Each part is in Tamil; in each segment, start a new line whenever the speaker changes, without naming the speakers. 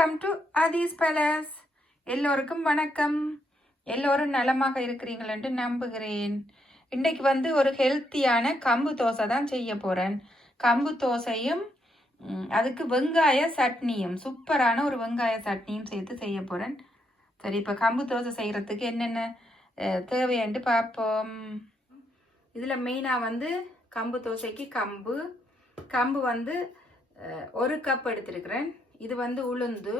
வெல்கம் டு அதீஸ் பேலஸ் எல்லோருக்கும் வணக்கம். எல்லோரும் நலமாக இருக்கிறீங்கள் என்று நம்புகிறேன். இன்றைக்கு வந்து ஒரு ஹெல்த்தியான கம்பு தோசை தான் செய்ய போகிறேன் கம்பு தோசையும் அதுக்கு வெங்காய சட்னியும் சூப்பரான ஒரு வெங்காய சட்னியும் சேர்த்து செய்ய போகிறேன் சரி இப்போ கம்பு தோசை செய்கிறதுக்கு என்னென்ன தேவையான்ட்டு பார்ப்போம். இதில் மெயினாக வந்து கம்பு தோசைக்கு கம்பு. கம்பு வந்து ஒரு கப் எடுத்திருக்கிறேன். இது வந்து உளுந்து.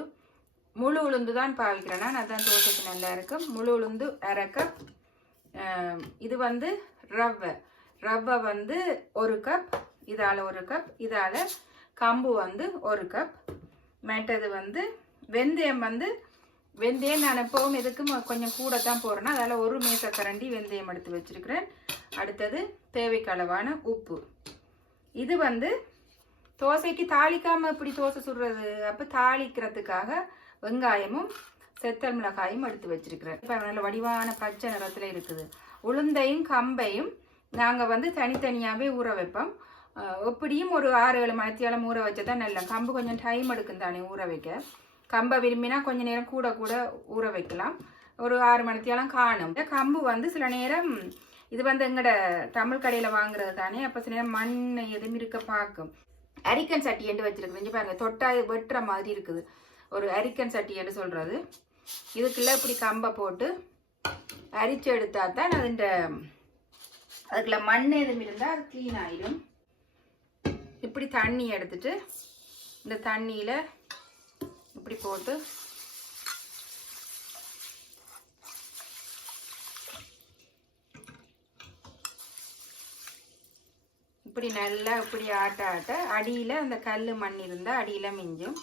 முழு உளுந்து தான் பாவிக்கிறேன் நான் அதான் தோசைக்கு நல்லா இருக்கும் முழு உளுந்து அரை கப் இது வந்து ரவை. ரவை வந்து ஒரு கப் இதால் ஒரு கப் இதால் கம்பு வந்து ஒரு கப். மெட்டது வந்து வெந்தயம் வந்து வெந்தயம் நான் எப்பவும் எதுக்கும் கொஞ்சம் கூட தான் போடுறேன்னா அதால் ஒரு மேசக்கரண்டி வெந்தயம் எடுத்து வச்சிருக்கிறேன். அடுத்தது தேவைக்கு அளவான உப்பு. இது வந்து தோசைக்கு தாளிக்காம இப்படி தோசை சுடுறது. அப்போ தாளிக்கிறதுக்காக வெங்காயமும் செத்தல் மிளகாயும் எடுத்து வச்சிருக்கிறேன். இப்போ நல்ல வடிவான பச்சை நிறத்தில் இருக்குது. உளுந்தையும் கம்பையும் நாங்கள் வந்து தனித்தனியாகவே ஊற வைப்போம். எப்படியும் ஒரு ஆறு ஏழு மணித்தியாலம் ஊற வச்சா தான் நல்லா கம்பு கொஞ்சம் டைம் எடுக்கும் தானே ஊற வைக்க. கம்பை விரும்பினா கொஞ்ச நேரம் கூட கூட ஊற வைக்கலாம். ஒரு ஆறு மணித்தியாலம் காணும். இந்த கம்பு வந்து சில நேரம் இது வந்து எங்கட தமிழ் கடையில் வாங்குறது தானே அப்போ சில நேரம் மண் எதுவும் இருக்க பார்க்கும். அரிக்கன் சட்டி என்று வச்சிருக்கு இங்க பாருங்க தொட்டா வெட்டுற மாதிரி இருக்குது. ஒரு அரிக்கன் சட்டி என்று சொல்றது. இதுக்குள்ள இப்படி கம்பை போட்டு அரிச்சு எடுத்தா தான் அதுண்ட அதுக்குள்ள மண் எதுவும் இருந்தால் அது க்ளீன் ஆயிடும். இப்படி தண்ணி எடுத்துட்டு இந்த தண்ணியில இப்படி போட்டு இப்படி நல்லா இப்படி ஆட்ட ஆட்ட அடியில் அந்த கல் மண் இருந்தால் அடியில் மிஞ்சும்.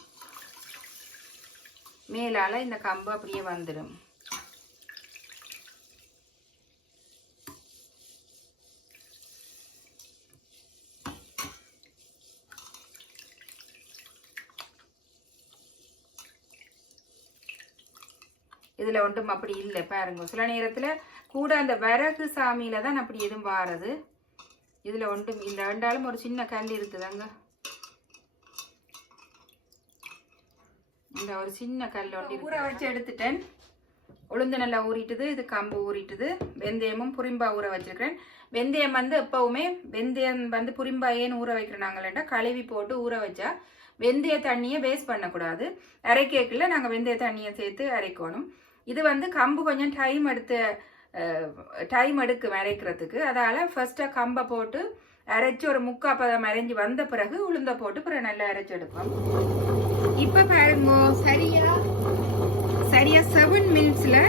மேலால் இந்த கம்பு அப்படியே வந்துடும் இதில் ஒன்றும் அப்படி இல்லை பாருங்க. சில நேரத்தில் கூட அந்த விறகு சாமியில் தான் அப்படி எதுவும் வாரது. இதில் ஒன்றும் இந்த ரெண்டாலும் ஒரு சின்ன கல் இருக்குது அங்க இந்த ஒரு சின்ன கல் ஒன்று ஊற வச்சு எடுத்துட்டேன். உளுந்து நல்லா ஊறிட்டுது இது கம்பு ஊறிட்டுது. வெந்தயமும் புரிம்பா ஊற வச்சிருக்கிறேன். வெந்தயம் வந்து எப்பவுமே வெந்தயம் வந்து புரிம்பா ஏன் ஊற வைக்கிறாங்களேண்டா கழுவி போட்டு ஊற வச்சா வெந்தய தண்ணியை வேஸ்ட் பண்ணக்கூடாது. அரைக்கேக்கில் நாங்கள் வெந்தய தண்ணியை சேர்த்து அரைக்கணும். இது வந்து கம்பு கொஞ்சம் டைம் எடுத்து டைம் எடுக்கும் அரைக்கிறதுக்கு அதால் ஃபஸ்ட்டாக கம்பை போட்டு அரைச்சி ஒரு முக்கா பதம் அரைஞ்சி வந்த பிறகு உளுந்த போட்டு பிறகு நல்லா அரைச்சி எடுப்போம். இப்போ பாருங்க சரியா சரியா செவன் மினிட்ஸில்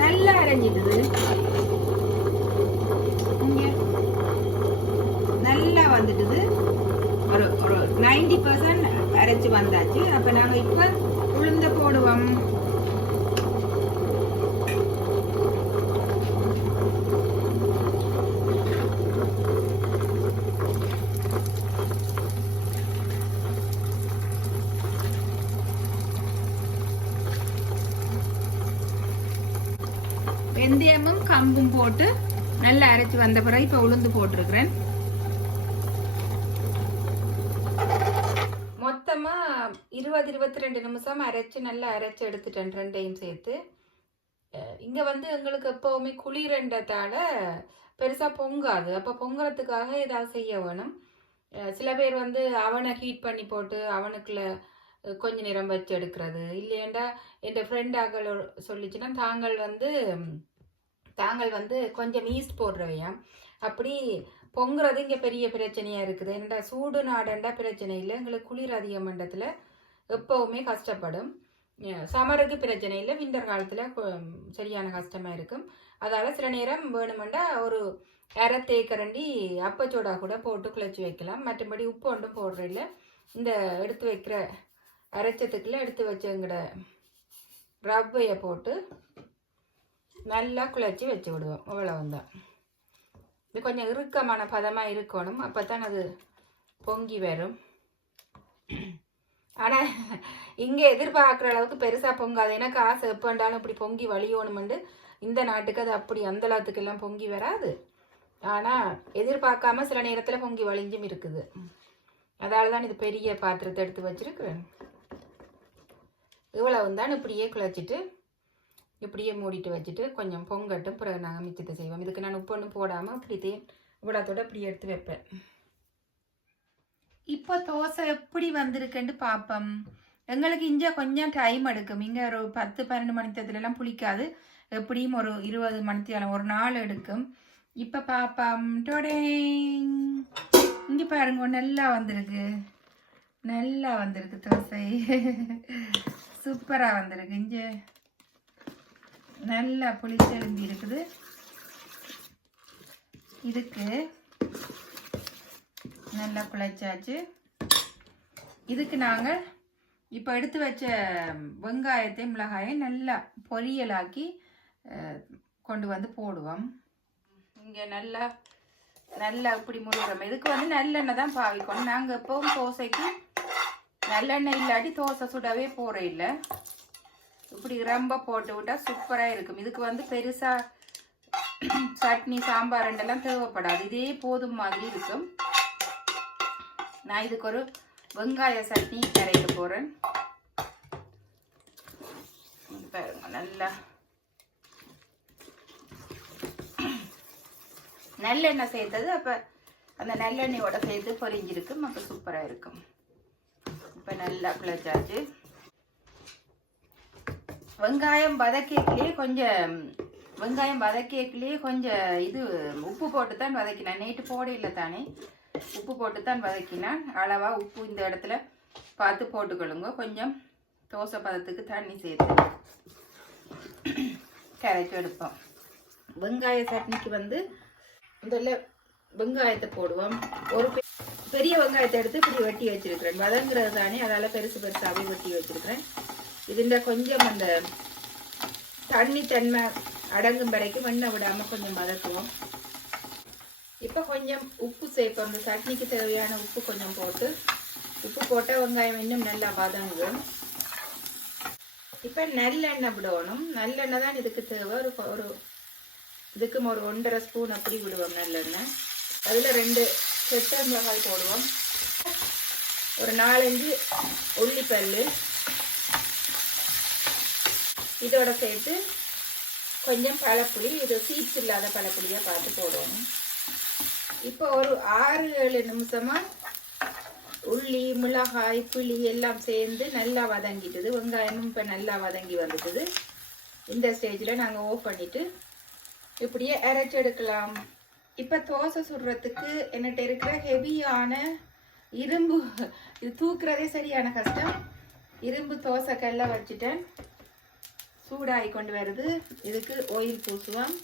நல்லா அரைஞ்சிடுது. நல்லா வந்துடுது. ஒரு ஒரு நைன்டி பர்சன்ட் அரைச்சி வந்தாச்சு. அப்போ நாங்கள் இப்போ உளுந்த போடுவோம். வெந்தயமும் கம்பும் போட்டு நல்லா அரைச்சி வந்த பிறகு இப்போ உளுந்து போட்டிருக்கிறேன். மொத்தமா இருபது இருபத்தி ரெண்டு நிமிஷம் அரைச்சு நல்லா அரைச்சு எடுத்துட்டேன் ரெண்டையும் சேர்த்து. இங்கே இங்க வந்து எங்களுக்கு எப்பவுமே குளிரண்டதால பெருசா பொங்காது. அப்ப பொங்குறதுக்காக ஏதாவது செய்ய வேணும். சில பேர் வந்து அவனை ஹீட் பண்ணி போட்டு அவனுக்குள்ள கொஞ்ச நேரம் வச்சு எடுக்கிறது. இல்லையாண்டா என் ஃப்ரெண்ட் ஆக்கள் சொல்லிச்சுன்னா தாங்கள் வந்து தாங்கள் வந்து கொஞ்சம் ஈஸ்ட் போடுறவையாம் அப்படி பொங்குறது இங்கே பெரிய பிரச்சனையாக இருக்குது. என்னடா சூடு நாடண்டா பிரச்சனை இல்லை. எங்களுக்கு குளிர் அதிக மண்டத்தில் எப்போவுமே கஷ்டப்படும். சமருக்கு பிரச்சனை இல்லை. விண்டர் காலத்தில் சரியான கஷ்டமாக இருக்கும். அதால் சில நேரம் வேணுமெண்டா ஒரு அரை தேக்கரண்டி அப்பச்சோடா கூட போட்டு குழச்சி வைக்கலாம். மற்றபடி உப்பு ஒன்றும் போடுறதில்ல இந்த எடுத்து வைக்கிற அரைச்சத்துக்குள்ள எடுத்து வச்சங்கிற ரவ்வையை போட்டு நல்லா குழச்சி வச்சு விடுவோம். அவ்வளவுதான். இது கொஞ்சம் இறுக்கமான பதமாக இருக்கணும். அப்போ தான் அது பொங்கி வரும். ஆனால் இங்கே எதிர்பார்க்குற அளவுக்கு பெருசாக பொங்காது. எனக்கு ஆசை எப்போண்டாலும் இப்படி பொங்கி வழியோணுமெண்டு. இந்த நாட்டுக்கு அது அப்படி அந்த எல்லாம் பொங்கி வராது. ஆனால் எதிர்பார்க்காம சில நேரத்தில் பொங்கி வழிஞ்சும் இருக்குது. அதால் தான் இது பெரிய பாத்திரத்தை எடுத்து வச்சிருக்கிறேன். இவ்வளவு தான் இப்படியே குழச்சிட்டு இப்படியே மூடிட்டு வச்சுட்டு கொஞ்சம் பொங்கட்டும் பிறகு நாங்கள் மிச்சத்தை செய்வோம். இதுக்கு நான் உப்பு ஒன்றும் போடாமல் அப்படி தேன் இவ்வளோத்தோடு இப்படி எடுத்து வைப்பேன். இப்போ தோசை எப்படி வந்திருக்குன்னு பார்ப்போம் எங்களுக்கு இங்கே கொஞ்சம் டைம் எடுக்கும். இங்கே ஒரு பத்து பன்னெண்டு மணித்தத்துலலாம் புளிக்காது. எப்படியும் ஒரு இருபது மணித்தியாலம் ஒரு நாள் எடுக்கும். இப்போ பார்ப்போம் டோடே இங்கே பாருங்க நல்லா வந்திருக்கு. நல்லா வந்திருக்கு தோசை. சூப்பராக வந்திருக்கு. இங்கே நல்லா புளிச்செலும்பி இருக்குது. இதுக்கு நல்லா குழைச்சாச்சு. இதுக்கு நாங்கள் இப்போ எடுத்து வச்ச வெங்காயத்தை மிளகாயை நல்லா பொரியலாக்கி கொண்டு வந்து போடுவோம். இங்கே நல்லா நல்லா இப்படி முழுகிறோம். இதுக்கு வந்து நல்லெண்ணெய் தான் பாவிக்கணும். நாங்கள் எப்பவும் தோசைக்கு நல்லெண்ணெய் இல்லாட்டி தோசை சுடவே போகிற இல்லை. இப்படி ரொம்ப போட்டு விட்டால் சூப்பராக இருக்கும். இதுக்கு வந்து பெருசாக சட்னி சாம்பார் ரெண்டெல்லாம் தேவைப்படாது. இதே போதும் மாதிரி இருக்கும். நான் இதுக்கு ஒரு வெங்காய சட்னி கரைக்க போகிறேன் பாருங்க நல்லா நல்லெண்ணெய் சேர்த்தது. அப்போ அந்த நல்லெண்ணெயோட சேர்த்து பொரிஞ்சிருக்கும். அப்போ சூப்பராக இருக்கும். இப்போ நல்லா பிழைச்சாச்சு வெங்காயம் வதக்கிக்கலையே கொஞ்சம் வெங்காயம் வதக்கிக்கலையே கொஞ்சம் இது உப்பு போட்டு தான் வதக்கினேன். நைட்டு போட இல்லை தானே. உப்பு போட்டு தான் வதக்கினேன். அளவாக உப்பு இந்த இடத்துல பார்த்து போட்டுக்கொள்ளுங்க. கொஞ்சம் தோசை பதத்துக்கு தண்ணி சேர்த்து கரைச்சி எடுப்போம். வெங்காய சட்னிக்கு வந்து முதல்ல வெங்காயத்தை போடுவோம். ஒரு பெ- பெரிய வெங்காயத்தை எடுத்து இப்படி வெட்டி வச்சிருக்கிறேன். வதங்குறது தானே. அதால் பெருசு பெருசாகவே வெட்டி வச்சிருக்கிறேன். இதுல கொஞ்சம் அந்த தண்ணி தன்மை அடங்கும் வரைக்கும் எண்ணெய் விடாமல் கொஞ்சம் வதக்குவோம். இப்போ கொஞ்சம் உப்பு சேர்ப்போம். அந்த சட்னிக்கு தேவையான உப்பு கொஞ்சம் போட்டு உப்பு போட்டால் வெங்காயம் இன்னும் நல்லா வதங்கும். இப்போ நல்லெண்ணெய் விடணும். நல்லெண்ணெய் தான் இதுக்கு தேவை. ஒரு ஒரு இதுக்கும் ஒரு ஒன்றரை ஸ்பூன் அப்படி விடுவோம் நல்லெண்ணெய். அதில் ரெண்டு செட்டை மிளகாய் போடுவோம். ஒரு நாலஞ்சு உள்ளிப்பல்லு இதோட சேர்த்து கொஞ்சம் பழப்புளி இது சீட்ஸ் இல்லாத பழப்புளியாக பார்த்து போடணும். இப்போ ஒரு ஆறு ஏழு நிமிஷமாக உள்ளி மிளகாய் புளி எல்லாம் சேர்ந்து நல்லா வதங்கிட்டுது. வெங்காயமும் இப்போ நல்லா வதங்கி வந்துட்டுது. இந்த ஸ்டேஜில் நாங்கள் ஓஃப் பண்ணிவிட்டு இப்படியே அரைச்சி எடுக்கலாம். இப்போ தோசை சுடுறதுக்கு என்கிட்ட இருக்கிற ஹெவியான இரும்பு இது தூக்குறதே சரியான கஷ்டம். இரும்பு தோசை கல்ல வச்சுட்டேன். சூடாகி கொண்டு வருது. இதுக்கு ஆயில் பூசுவோம்.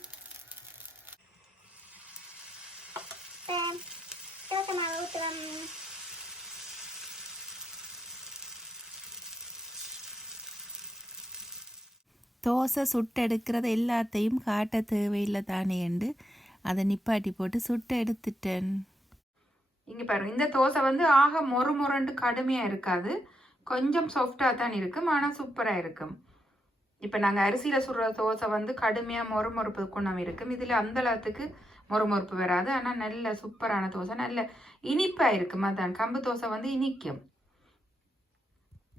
தோசை
சுட்டெடுக்கிறது எல்லாத்தையும் காட்ட தேவையில்லை தானேண்டு அதை நிப்பாட்டி போட்டு சுட்டு எடுத்துட்டேன்
இங்கே பாருங்க இந்த தோசை வந்து ஆக மொறு மொரண்டு கடுமையாக இருக்காது. கொஞ்சம் சாஃப்டாக தான் இருக்கும் ஆனால் சூப்பராக இருக்கும். இப்போ நாங்கள் அரிசியில் சுடுற தோசை வந்து கடுமையாக மொறு மொறுப்பு குணம் இருக்கும் இதில் அந்தளத்துக்கு மொறு மொறுப்பு வராது. ஆனால் நல்ல சூப்பரான தோசை நல்ல இனிப்பாக இருக்கும் அதான் கம்பு தோசை வந்து இனிக்கும்.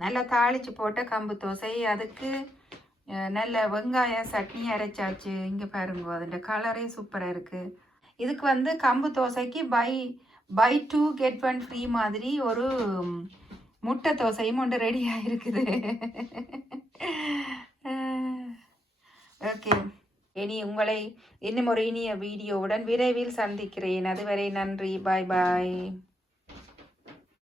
நல்லா தாளித்து போட்ட கம்பு தோசை அதுக்கு நல்ல வெங்காயம் சட்னி அரைச்சாச்சு. இங்கே பாருங்க அதோட கலரே சூப்பராக இருக்குது இதுக்கு வந்து கம்பு தோசைக்கு buy buy two get one free மாதிரி ஒரு முட்டை தோசையும் ஒன்று ரெடியாக இருக்குது. ஓகே. இனி உங்களை இன்னும் ஒரு இனிய வீடியோவுடன் விரைவில் சந்திக்கிறேன். அதுவரை நன்றி. பாய் பாய்.